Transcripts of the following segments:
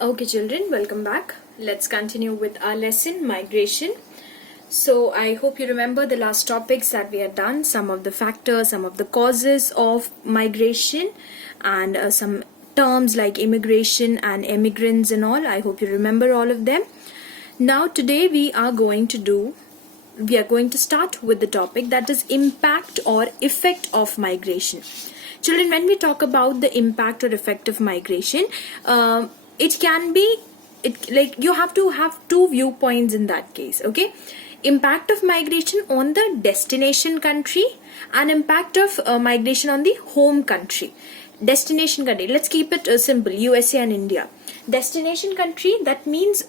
Okay, children, welcome back. Let's continue with our lesson, migration. So, I hope you remember the last topics that we had done, some of the factors, some of the causes of migration, and some terms like immigration and immigrants and all. I hope you remember all of them. Now, today we are going to start with the topic that is impact or effect of migration. Children, when we talk about the impact or effect of migration, it can be like you have to have two viewpoints in that case. Okay, impact of migration on the destination country and impact of migration on the home country. Destination country, let's keep it simple, USA and India. Destination country, that means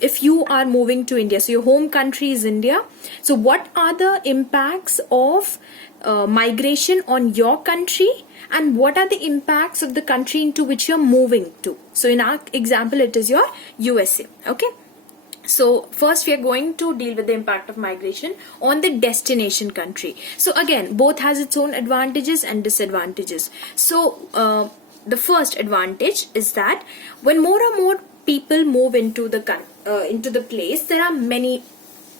if you are moving to India, so your home country is India, so what are the impacts of migration on your country, and what are the impacts of the country into which you're moving to? So in our example, it is your USA. Okay, so first we are going to deal with the impact of migration on the destination country. So again, both has its own advantages and disadvantages. So the first advantage is that when more and more people move into the place, there are many,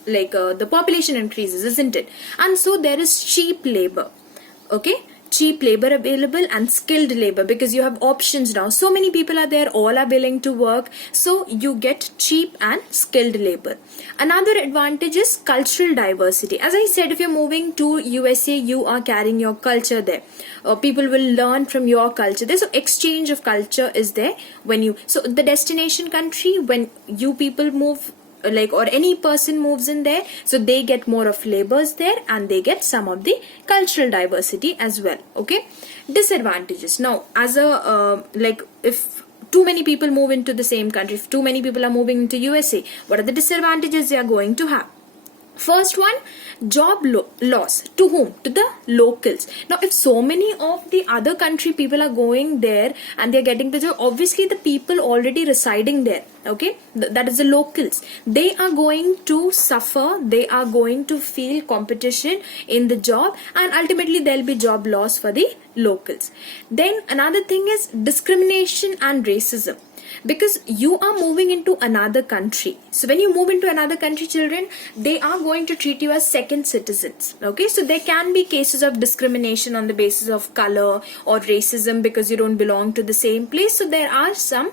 the population increases, isn't it? And so there is cheap labor. Okay, cheap labor available and skilled labor, because you have options now. So many people are there, all are willing to work, so you get cheap and skilled labor. Another advantage is cultural diversity. As I said, if you're moving to USA, you are carrying your culture there. People will learn from your culture there, so exchange of culture is there so the destination country, when you people move, or any person moves in there, so they get more of labors there and they get some of the cultural diversity as well. Okay, disadvantages. Now, as a if too many people move into the same country, if too many people are moving into USA, what are the disadvantages they are going to have? First one, job loss. To whom? To the locals. Now, if so many of the other country people are going there and they're getting the job, obviously the people already residing there, okay, that is the locals, they are going to suffer, they are going to feel competition in the job, and ultimately there'll be job loss for the locals. Then another thing is discrimination and racism, because you are moving into another country. So when you move into another country, children, they are going to treat you as second citizens. Okay, so there can be cases of discrimination on the basis of color or racism because you don't belong to the same place. So there are some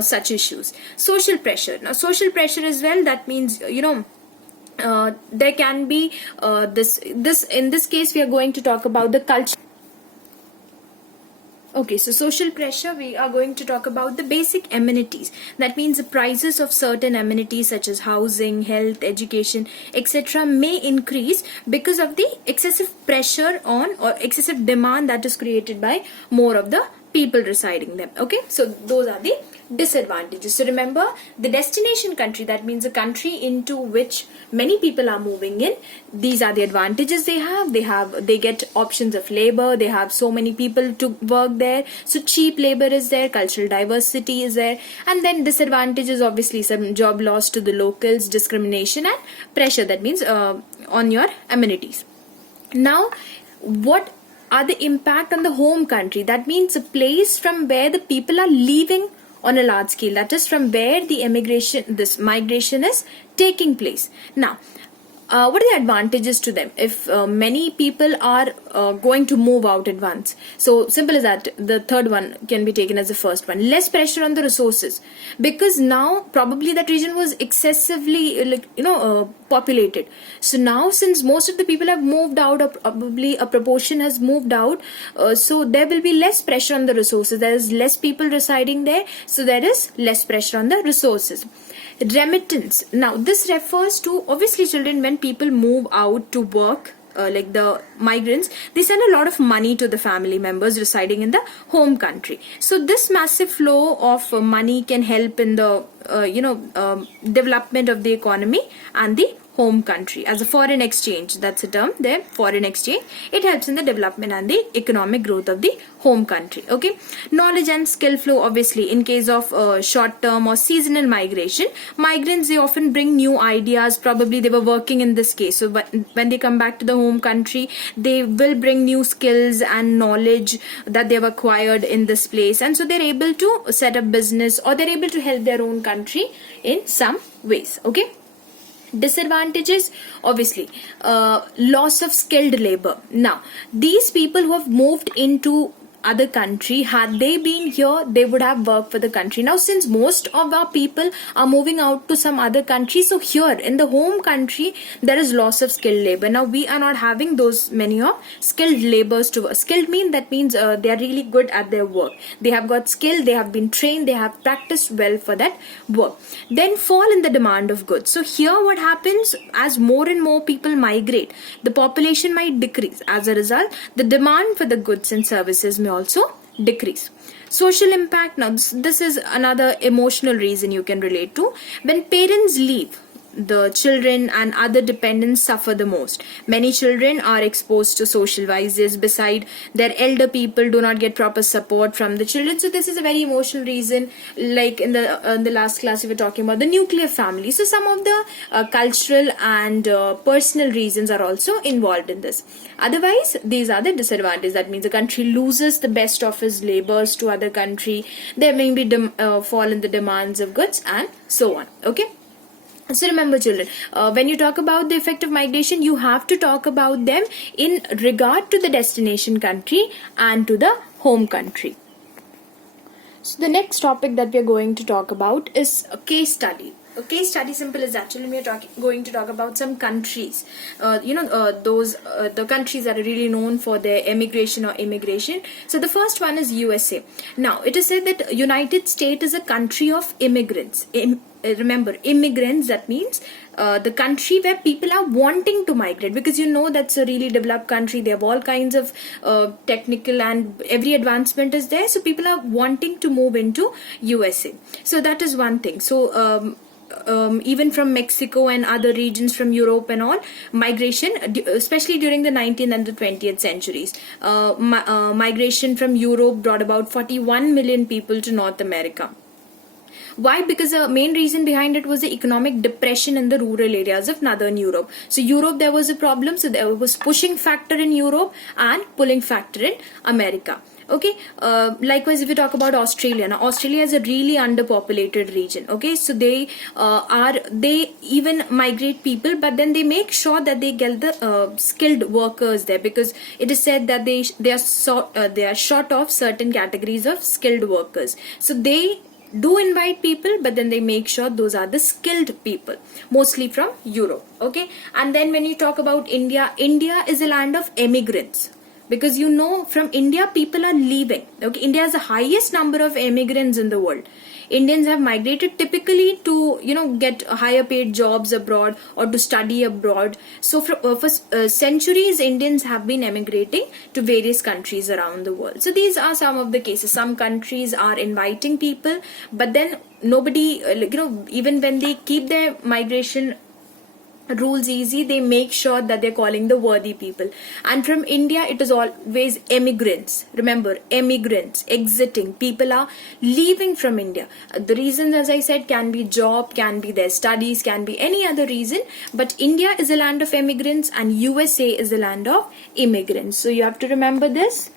such issues. Social pressure. Now, social pressure as well, that means, there can be this in this case we are going to talk about the culture. Okay, so social pressure, we are going to talk about the basic amenities. That means the prices of certain amenities such as housing, health, education, etc. may increase because of the excessive pressure on or excessive demand that is created by more of the people residing there. Okay, so those are the disadvantages. So remember, the destination country, that means a country into which many people are moving in, these are the advantages they have. They get options of labor, they have so many people to work there, so cheap labor is there, cultural diversity is there, and then disadvantages, obviously some job loss to the locals, discrimination and pressure, that means on your amenities. Now, what are the impact on the home country? That means a place from where the people are leaving on a large scale, that is from where this migration is taking place. Now, what are the advantages to them if many people are going to move out at once? So simple as that. The third one can be taken as the first one. Less pressure on the resources, because now probably that region was excessively populated. So now, since most of the people have moved out, or probably a proportion has moved out, so there will be less pressure on the resources. There is less people residing there, so there is less pressure on the resources. Remittance. Now, this refers to, obviously, children, when people move out to work, like the migrants, they send a lot of money to the family members residing in the home country. So this massive flow of money can help in the development of the economy and the home country. As a foreign exchange, that's a term there, foreign exchange. It helps in the development and the economic growth of the home country. Okay, knowledge and skill flow. Obviously, in case of short term or seasonal migration, migrants, they often bring new ideas. Probably they were working in this case, so when they come back to the home country, they will bring new skills and knowledge that they have acquired in this place, and so they're able to set up business, or they're able to help their own country in some ways. Okay. Disadvantages, obviously, loss of skilled labor. Now, these people who have moved into other country, had they been here, they would have worked for the country. Now, since most of our people are moving out to some other country, so here in the home country there is loss of skilled labor. Now, we are not having those many of skilled laborers to work. Skilled means they are really good at their work. They have got skill, they have been trained, they have practiced well for that work. Then fall in the demand of goods. So here what happens, as more and more people migrate, the population might decrease. As a result, the demand for the goods and services may also decrease. Social impact. Now, this is another emotional reason you can relate to. When parents leave, the children and other dependents suffer the most. Many children are exposed to social vices. Beside, their elder people do not get proper support from the children. So this is a very emotional reason. Like in the last class we were talking about the nuclear family. So some of the cultural and personal reasons are also involved in this. Otherwise, these are the disadvantages. That means the country loses the best of its laborers to other country. There may be fall in the demands of goods and so on. Okay. So remember, children, when you talk about the effect of migration, you have to talk about them in regard to the destination country and to the home country. So the next topic that we are going to talk about is a case study. A case study, simple is actually we are going to talk about some countries. The countries that are really known for their emigration or immigration. So the first one is USA. Now, it is said that United States is a country of immigrants. Remember, immigrants, that means the country where people are wanting to migrate, because you know that's a really developed country. They have all kinds of technical and every advancement is there, so people are wanting to move into USA. So that is one thing. So even from Mexico and other regions from Europe and all, migration, especially during the 19th and the 20th centuries, migration from Europe brought about 41 million people to North America. Why? Because the main reason behind it was the economic depression in the rural areas of Northern Europe. So Europe, there was a problem. So there was pushing factor in Europe and pulling factor in America. Okay. Likewise, if we talk about Australia, now Australia is a really underpopulated region. Okay, so they even migrate people, but then they make sure that they get the skilled workers there, because it is said that they are short of certain categories of skilled workers. So they do invite people, but then they make sure those are the skilled people, mostly from Europe. Okay, and then when you talk about India, India is a land of immigrants, because you know from India people are leaving. Okay, India has the highest number of immigrants in the world. Indians have migrated typically to get higher paid jobs abroad or to study abroad. So for centuries, Indians have been emigrating to various countries around the world. So these are some of the cases. Some countries are inviting people, but then nobody, even when they keep their migration rules easy, they make sure that they're calling the worthy people. And from India, it is always immigrants. Remember, immigrants, exiting. People are leaving from India. The reasons, as I said, can be job, can be their studies, can be any other reason. But India is a land of immigrants and USA is a land of immigrants. So you have to remember this.